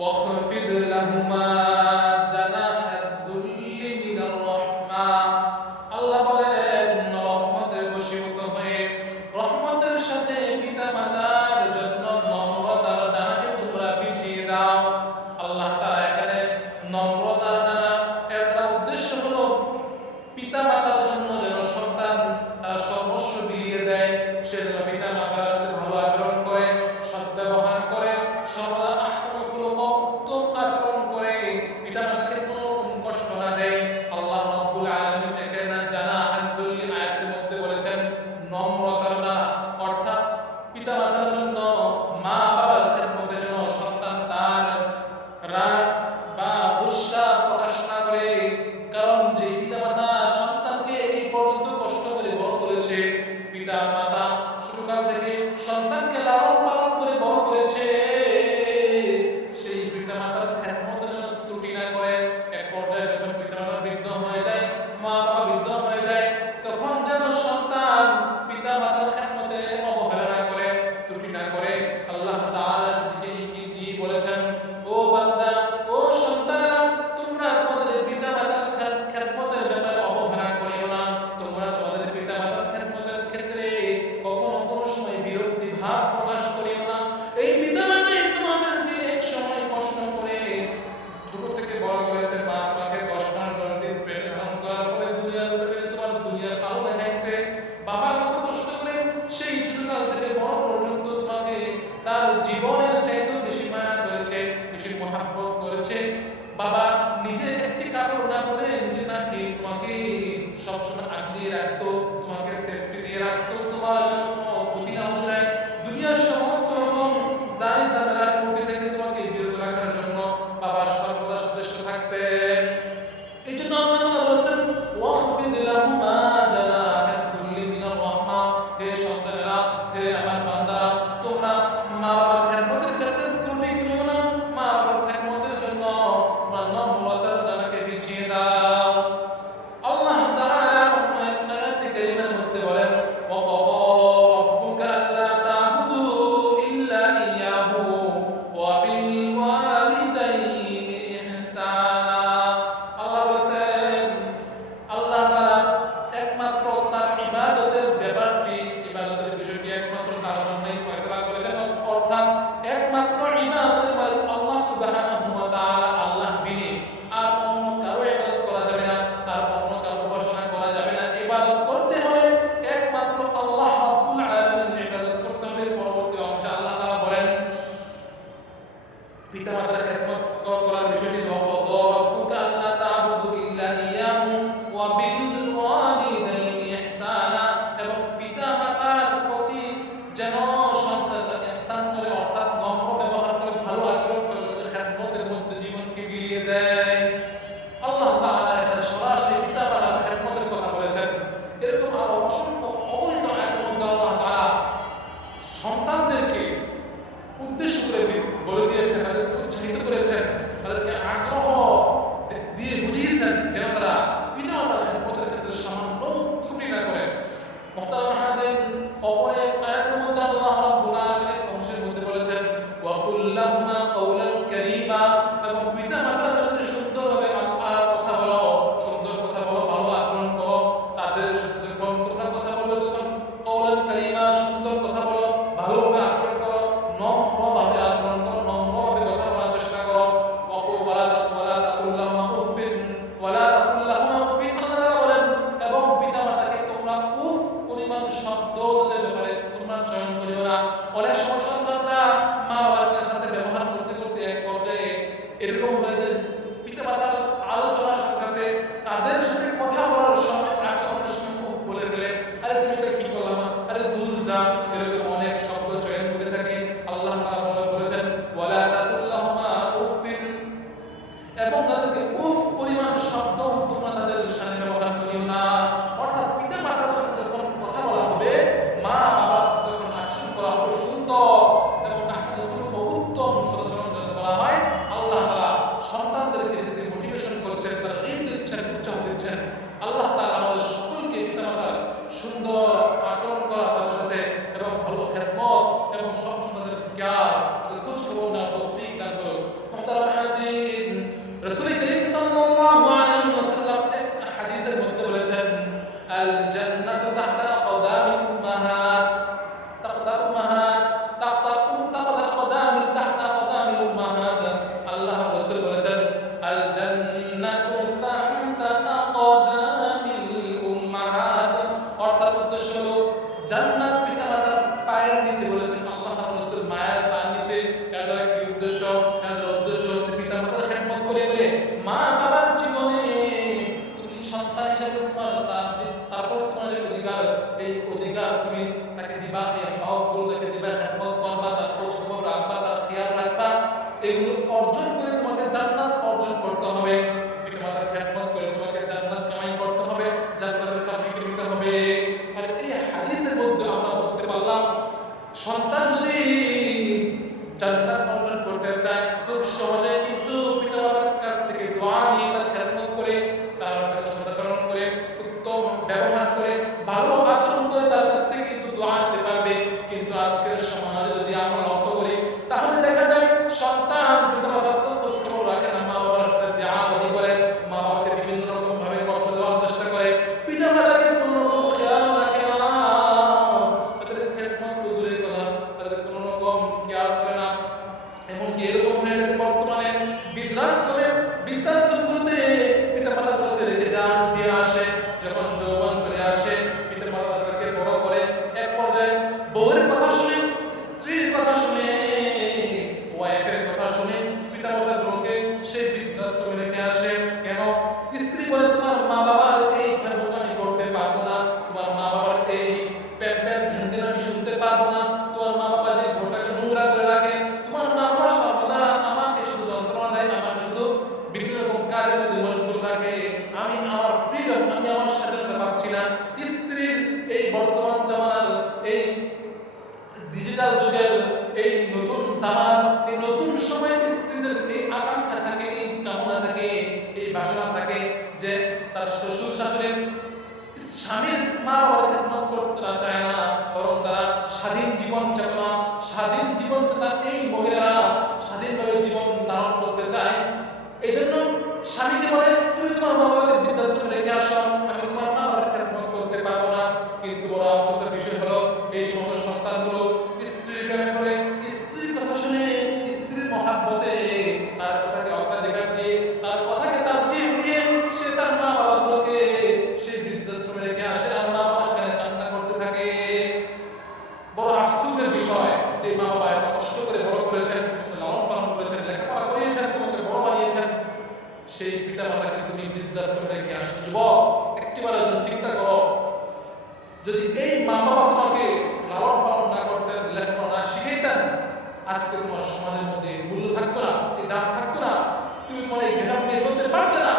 واخفض لهما جناح الذل من الرحمة. আল্লাহ বলেন, রহমতের বশীভূত হয়ে, রহমতের সাথে পিতা মাতার জন্য নম্রতার ডানাকে তোমরা বিছিয়ে দাও। আল্লাহ তাআলা এখানে নম্রতার ডানা এর উদ্দেশ্য হলো পিতা মাতার জন্য যেন সন্তান তার সর্বস্ব বিলিয়ে দেয়, সে যেন পিতা মাতার সাথে বাবা নিজে একটি কাপড় না করে নিজে না খেয়ে তোমাকে সবসময় Então, através করে করে মা, বাবার জীবনে তুমি সন্তান হিসেবে তোমার তারপরে তোমার যে অধিকার, এই অধিকার তুমি তাকে দিবা, এই হকগুলো তাকে দিবা খেদমত করবা, তার খোঁজ খবর রাখবা, তার খেয়াল রাখবা, এগুলো অর্জন করে তোমাকে জান্নাত অর্জন করতে হবে। বুঝতে পারলাম, সন্তান যদি জান্নাত অর্জন করতে চায়, খুব সহজে কিন্তু my জামার এই নতুন সময়ের স্ত্রীদের এই আকাঙ্ক্ষা থাকে, এই কামনা থাকে, এই বাসনা থাকে যে তার শ্বশুর শাশুড়ির স্বামীর মা বাবার খেদমত করতে তারা চায় না, বরং তারা স্বাধীন জীবন চেতনা স্বাধীন জীবন চেতনা এই মহিলারা স্বাধীনভাবে জীবন ধারণ করতে চায়। এই জন্য স্বামীকে বলে, তুমি যদি এই মা বাবা তোমাকে লালন পালন না লেখাপড়া আজকে তোমার সমাজের মধ্যে মূল্য থাকতো না, এই থাকতো না, তুমি এই নিয়ে চলতে না।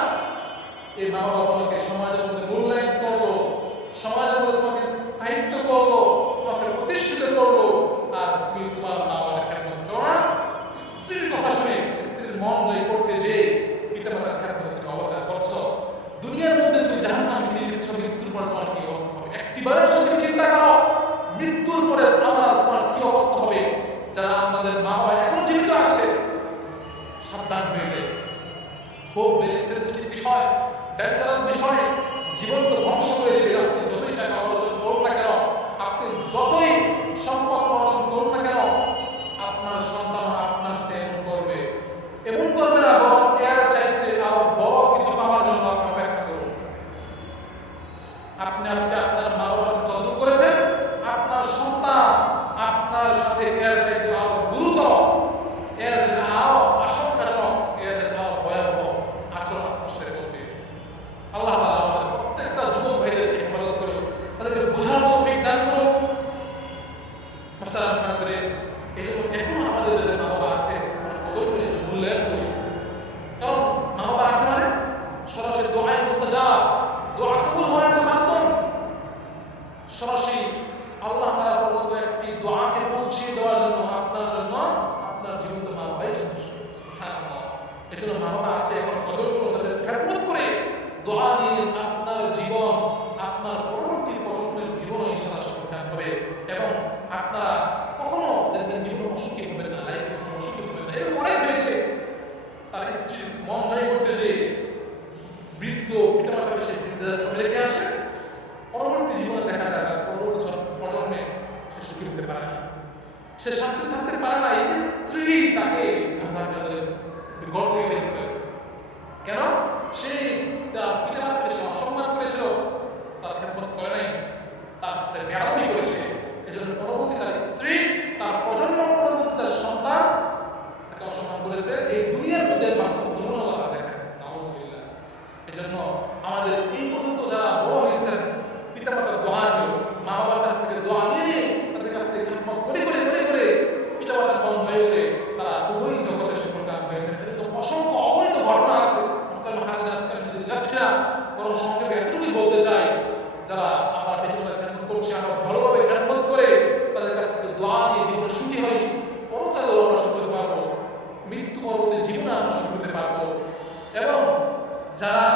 এই মা বাবা তোমাকে সমাজের মধ্যে মূল্যায়ন করল, সমাজের মধ্যে তোমাকে স্থায়িত্ব করল তোমাকে প্রতিষ্ঠিত করল আর তুমি তোমার মা বাবার খেদমত করো না স্ত্রীর কথা শুনে স্ত্রীর মন জয় করতে যে পিতা মাতার খেদমত তুমি অবহেলা করছ দুনিয়ার মধ্যে তুমি জাহান নাম ফিরিয়ে দিচ্ছ মৃত্যুর পরে তোমার কি অবস্থা হবে একটিবারে যদি তুমি চিন্তা করো মৃত্যুর পরে আমার তোমার কি অবস্থা হবে যারা আমাদের মা বাবা এখন জীবিত আছে সাবধান হয়ে যায় খুব ভেরি সেন্সিটিভ বিষয় ডেঞ্জারাস বিষয় জীবনকে ধ্বংস করে দেবে আপনি যতই টাকা অর্জন করুন না কেন, আপনি যতই সম্পদ অর্জন করুন না কেন, আপনার সন্তান আপনার এমন করবে। এমন করবে না, বরং এর চাইতে আরও বড় কিছু পাওয়ার জন্য আপনি অপেক্ষা করুন। আপনি আজকে আপনার মা বাবার যত্ন করেছেন, আপনার সন্তান আপনার সাথে এর চাইতে আরও গুরুতর, এর আরও আশঙ্কাজনক এর যেটা আরও ভয়াবহ আচরণ আপনার সাথে করবে আল্লাহ তাআলা আমাদের প্রত্যেকটা যুবক ভাইদেরকে হেফাজত করুন তাদেরকে বোঝার তৌফিক দান করুন মোহতারাম হাজরে এই জন্য এখন আমাদের যাদের মা বাবা আছে আমরা কদর করি মূল্যায়ন করি কারণ মা বাবা আছে মানে সরাসরি দোয়ায় মুস্তাজাব দোয়া কবুল হওয়ার একটা মাধ্যম সরাসরি আল্লাহ তাআলা পর্যন্ত একটি পৌঁছিয়ে দেওয়ার জন্য, আপনার জন্য আপনার জীবিত মা বাবাই যথেষ্ট। সুবহানাল্লাহ। এজন্য মা বাবা আছে, এখন কদর করুন, তাদের খেদমত করে দোয়া নিয়ে আপনার জীবন, আপনার পরবর্তী প্রজন্মের জীবন ইনশাআল্লাহ সুবিধা হবে এবং আপনারা কখনো জীবন অসুখী হবেন না, লাইফে অসুখী হবেন না। এরকম অনেক হয়েছে। তার স্ত্রীর মন জয় করতে যে বৃদ্ধ পিতামাতাকে সে বৃদ্ধাশ্রমে রেখে আসে পরবর্তী জীবনে দেখা যায় তার পরবর্তী জন- প্রজন্মে সে সুখী হতে পারে না সে শান্তি থাকতে পারে না এই স্ত্রী তাকে ঘর থেকে বের করে কেন? সে তার পিতামাতাকে সে অসম্মান করেছিল, তার খেদমত করে নাই, তার সাথে বেড়াবি করেছে। এজন্য পরবর্তী তার স্ত্রী, তার প্রজন্ম, পরবর্তী তার সন্তান তাকে অসম্মান করেছে। এই দুনিয়ার মধ্যে বাস্তব নমুনা আল্লাহ দেখায় নাউজুবিল্লাহ এজন্য আমাদের এই পর্যন্ত যারা বড় হয়েছেন পিতা মাতার দোয়া ছিল মা বাবার কাছ থেকে দোয়া নিয়ে নিয়ে তাদের কাছ থেকে খিদমত করে করে করে করে পিতা মাতার মন জয় করে তারা উভয়ই জগতের সফলকাম হয়েছে এরকম অসংখ্য অগণিত ঘটনা আছে মোহতারাম হাজির আসলাম যদি যাচ্ছে না বরং সংক্ষেপে এতটুকুই বলতে চাই যারা আমরা বেহুলার খেদমত করছি আমরা ভালোভাবে খেদমত করে তাদের কাছ থেকে দোয়া নিয়ে জীবনে সুখী হই পরকালেও আমরা সুখ হতে পারব মৃত্যু পরবর্তী জীবনে আমরা সুখ পারব। এবং যারা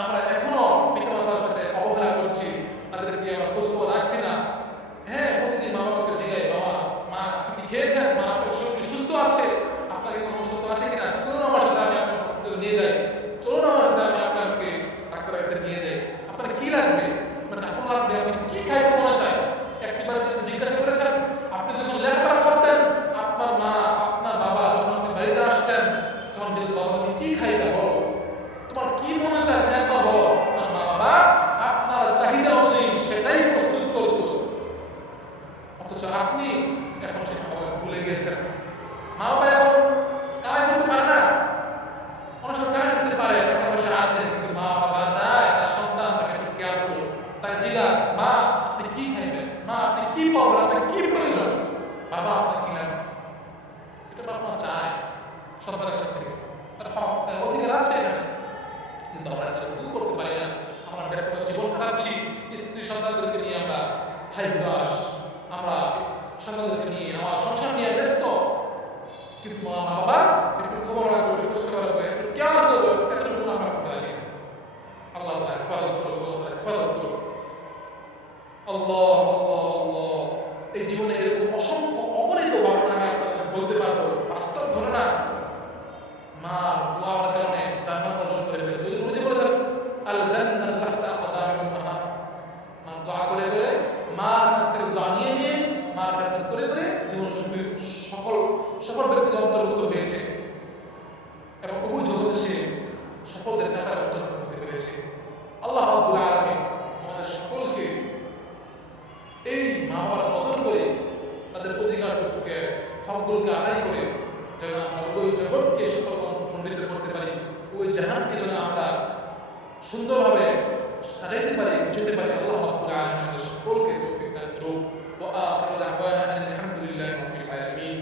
আমরা এখনও পিতামাতার সাথে অবহেলা করছি তাদেরকে আমরা খোঁজখবর রাখছি না হ্যাঁ প্রতিদিন মা বাবাকে জিগাই বাবা মা আপনি কি খেয়েছেন মা আপনার শরীর সুস্থ আছে আপনার কি কোনো অসুস্থ আছে কিনা চলুন আমার সাথে আমি আপনার হসপিটালে নিয়ে যাই চলুন আমার সাথে আমি আপনাকে ডাক্তারের কাছে নিয়ে যাই আপনার কি লাগবে মানে আপনার লাগবে আপনি কি খাইতে মনে চায় একটিবার জিজ্ঞাসা করেছেন আপনি যখন লেখাপড়া করতেন আপনার মা আপনার বাবা যখন আপনি বাড়িতে আসতেন তখন যদি বাবা তুমি কি খাইবে বলো তোমার কি মনে চায় তুমি একবার বলো আপনার মা বাবা আপনার চাহিদা অনুযায়ী সেটাই প্রস্তুত করতো অথচ আপনি এখন সে মা বাবাকে ভুলে গিয়েছেন মা বাবা এখন কামাই করতে পারে না অনেক সময় কামাই করতে পারে টাকা পয়সা আছে কিন্তু মা বাবা চায় তার সন্তান তাকে একটু কেয়ার করুন তার জিগা মা আপনি কি খাইবেন মা আপনি কি পাবেন আপনার কি প্রয়োজন বাবা আপনার কি লাগবে এটা বাবা মা চায় সন্তানের কাছ থেকে। তার হক অধিকার আছে কিন্তু আমরা এটা ভুল করতে পারি না। আমরা ব্যস্ত জীবন কাটাচ্ছি। স্ত্রী সন্তানদেরকে নিয়ে আমরা হাই হুতাশ। আমরা সন্তানদেরকে নিয়ে, আমার সংসার নিয়ে ব্যস্ত। কিন্তু মা বাবা একটু খবর রাখব, একটু কষ্ট রাখব, একটু কেমন করব। এতটুকু আমরা করতে রাজি। আল্লাহ তাআলা হেফাজত করব হেফাজত করব আল্লাহ আল্লাহ আল্লাহ। এই জীবনে এরকম অসংখ্য অগণিত ঘটনা আমি বলতে পারব। বাস্তব ঘটনা মা দোয়ার কারণে জান্নাত অর্জন বলেছেন আল জান্নাত তাহতা আকদামিল উম্মাহাত মা দোয়া করে করে মার কাছ থেকে দোয়া নিয়ে নিয়ে মার খেদমত করে সকল সকল ব্যক্তিদের অন্তর্ভুক্ত হয়েছে। এবং উভয় জগতে সে সকলদের কাতারে অন্তর্ভুক্ত হতে পেরেছে। ওই জাহানকে যেন আমরা সুন্দরভাবে সাজাইতে পারি বুঝতে পারি আল্লাহ রাব্বুল আলামিন আমাদের সকলকে তৌফিক দান করুন ওয়া আখিরু দাওয়ানা আলহামদুলিল্লাহি রাব্বিল আলামিন